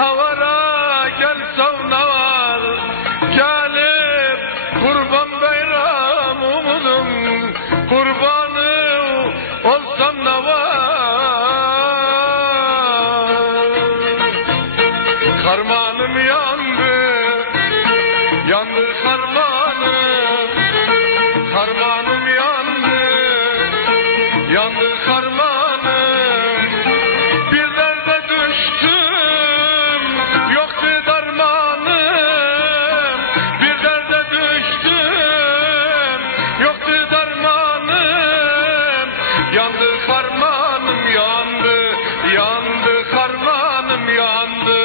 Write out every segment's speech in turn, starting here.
havara gel savna var, gelip kurban bayram umudum, kurbanı olsam ne var? Karmanım yandı, yandı karmanım, karmanım yandı, yandı karmanım. Bir derde düştüm, yoktu dermanım. Bir derde düştüm, yoktu dermanım. Yandı karmanım yandı, yandı karmanım yandı.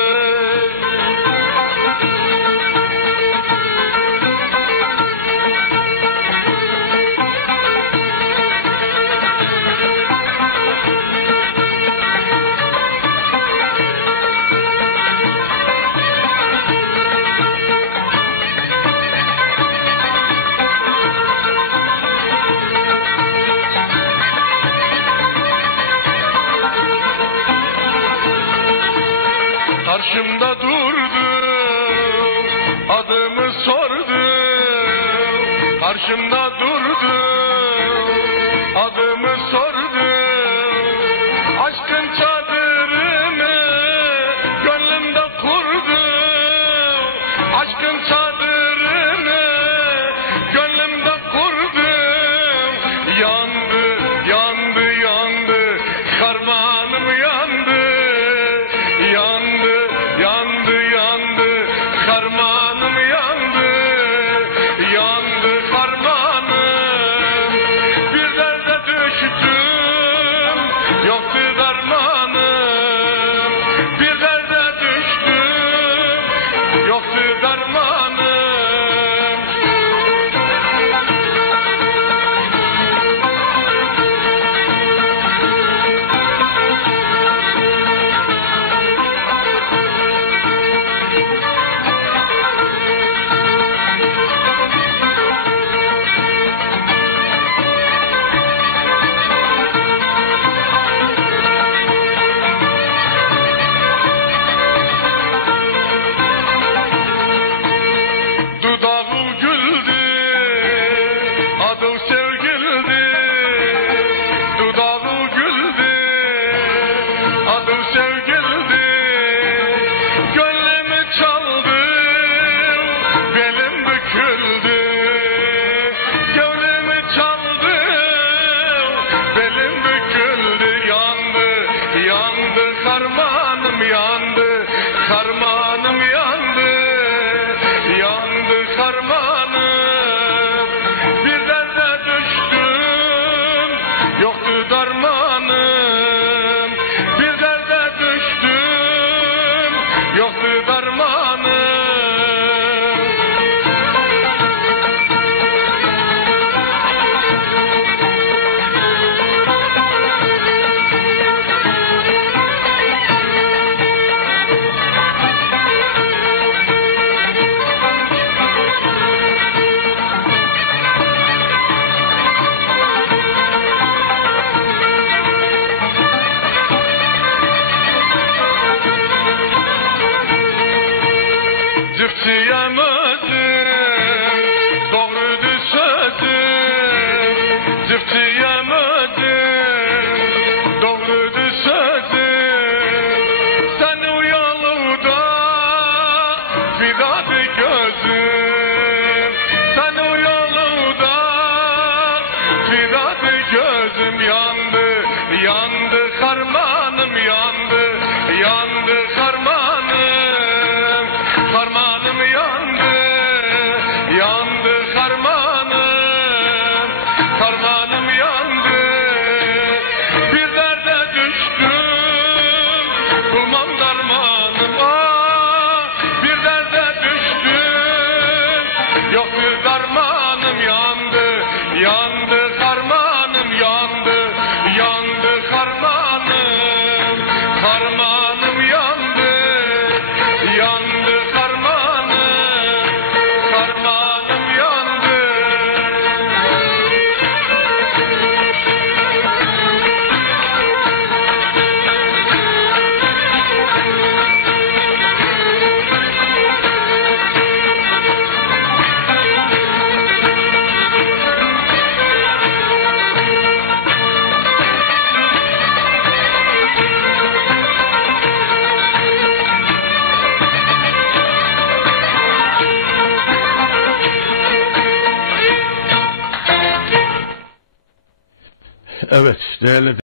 Karşımda durdu, adımı sordu. Karşımda durdu, adımı sordu. Aşkın çadırını gönlümde kurdu. Aşkın çadırını gönlümde kurdu. Yandı, yandı, yandı, karmanım yandı. Yandı, yandı, yandı, karmanım yandı, yandı karmanım. Bir derde düştüm, yoktu dermanım. Bir derde düştüm, yoktu dermanım. Dudağı güldü, adı sevgildi. Dudağı güldü, adı sevgildi. Gönlümü çaldı, belim büküldü. Gönlümü çaldı, belim büküldü. Yandı, yandı karmanım yandı, karmanım yandı. Yandı karmanım, bir derde düştüm, yoktu dermanım. Bir derde düştüm, yoktu dermanım. Cıfçıyemedim, doğruydu sözüm. Cıfçıyemedim, doğruydu sözüm. Sen uyalıda fidadı gözüm. Sen uyalıda fidadı gözüm. Yandı, yandı karmanım yandı, yandı karmanım. Karmanım yandı, yandı karmanım. Karmanım yandı, bir derde düştüm, bulmam dermanım. Ah, bir derde düştüm, yoktu dermanım. Yandı, yandı karmanım yandı, yandı karmanım. Karmanım yandı, yandı karmanım. Evet, değerli